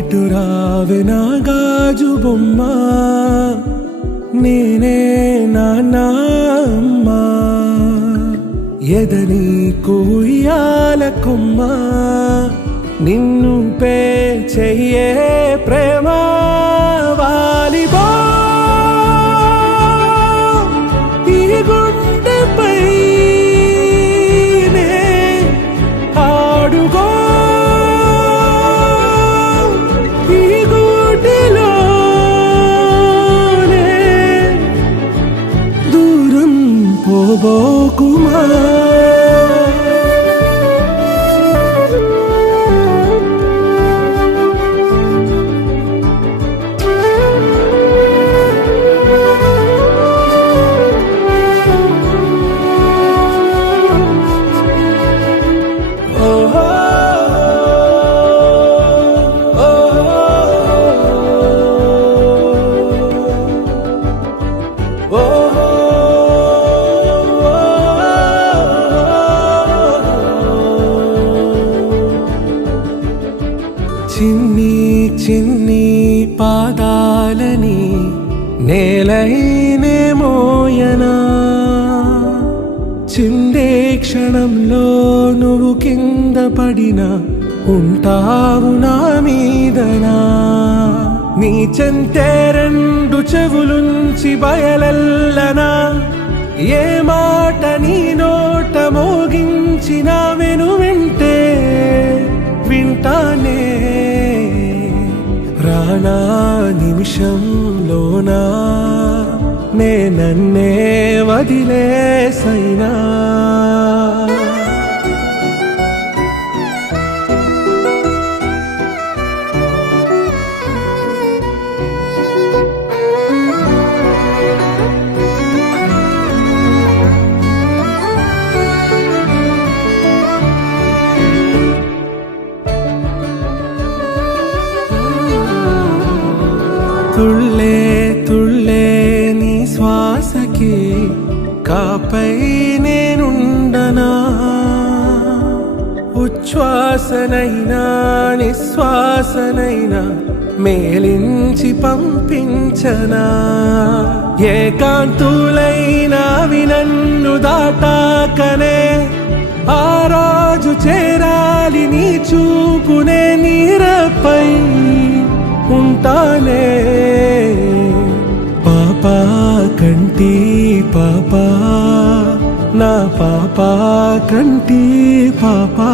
ఇటు రావే నా గాజు బొమ్మ, నేనే నాన్న అమ్మా. ఎదని కుయ్యాల కొమ్మ, నిన్ను పే చెయ్యే ప్రేమ వాలిబో. ఈ గుండెపై నే ఆడుగో, ఈ గుడిలోనే దూరం పోబోకుమా. చిన్ని చిన్ని పాదాలని నేలైనే మోయనా, చిందే క్షణంలో నువ్వు కింద పడినా ఉంటావు నా మీదనా. నీ చెంతే రెండు చెవులుంచి బయలెల్లనా, ఏ మాట నీ నోట మోగించిన వెను వింటే వింటానే. రానా నిమిషంలోనా నే నన్నే వదిలేసైనా. తుళ్ళే తుళ్ళే నీ శ్వాసకి కాపై నేనుండనా, ఉచ్ఛ్వాసనైనా నిశ్వాసనైనా మేలించి పంపించనా. ఏకాంతులైనవి నన్ను దాటాకనే ఆ రోజు చేరాలి నీ చూపునే నీరపై ఉంటానే. పాపా కంటి పాపా, నా పాపా కంటి పాపా.